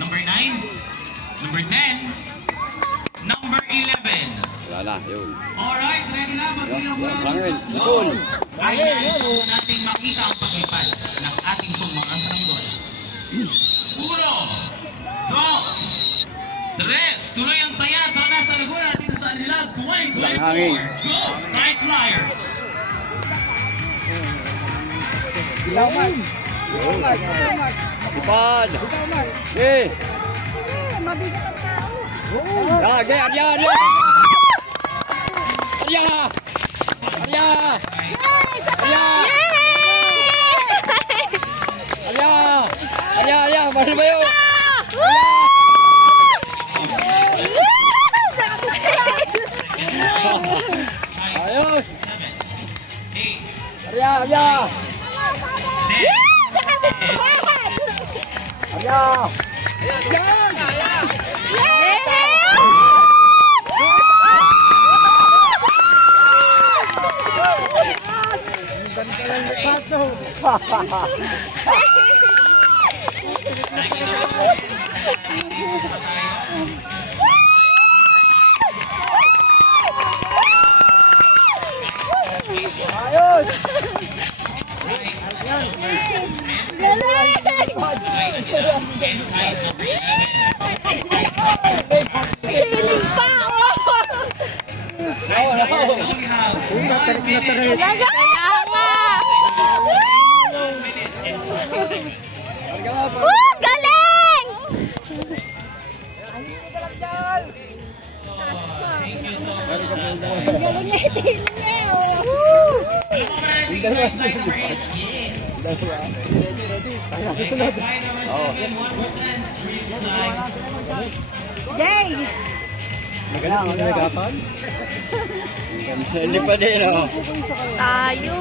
number 9, number 10, number 11. Wala na, yun. Alright, ready na. Magbilang mo na. Hangin, sipon. Kaya gusto nating makita ang paglipad ng ating pong mga sanggol. 1, 2, 3. Tuloy ang saya. Tara na sa Laguna dito sa Anilag 2024. Go, Kite Flyers! Ilawan. Ipad. Eh. Mabigat ang tao. Lagi, Arya, Arya. Arya. Arya. Arya. Arya. Arya, Arya. Masih ba yun? Ayos. Arya, Arya. Arya. Ayos. Kilig pa, oh! Kaya nga! Galing! Galing niya, tinig niya, Jay! Magalang ang nagapan? Hindi pa din, oh. Tayo!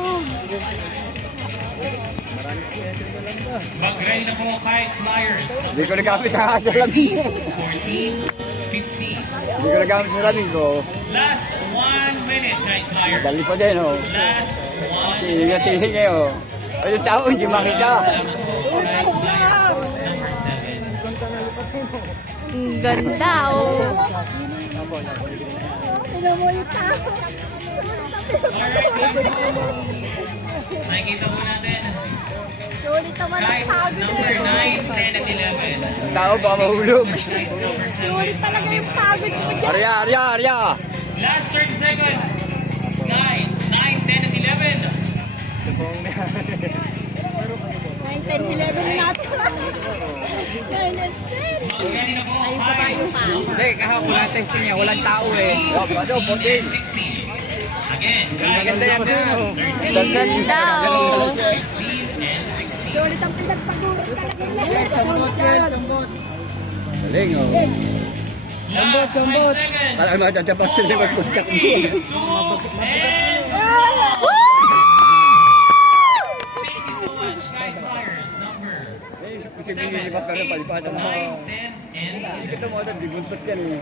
Mag-ready na po Kite Flyers. Hindi ko nagamit ang aso lang. 14, 15. Hindi ko nagamit sa lamin ko. Last 1 minute, Kite Flyers. Dali pa din, oh. Last 1 Tingin niya, oh. Ay, yung tao, hindi makita. number 7. Ang ganda, oh! Nakikita po natin. Sulit naman ang Kites pagod number 9, 10, at 11. Yung tao, baka mahulog. Kite number 7. Sulit talaga yung pagod mo dyan. Arya, Arya, Arya. Last 30 seconds. Kites 9, 10, at 11. 9, 10, 11 natin. 9 and 10. Mag-ready na po Kites Hindi, kahapon na testing niya, walang tao eh. Ano, 14, 16. Again, Maganda yan Kites yan. Ang ganda, oh! 15 and 16. Sulit ang pinagpagulot talaga. Galing, oh. Last 5 seconds. Parang matatapat sila magpagkakbo. 2 and thank you so much, Kite Flyers number 7, 8, 9, 10, and Kita mo, di buntot yan eh.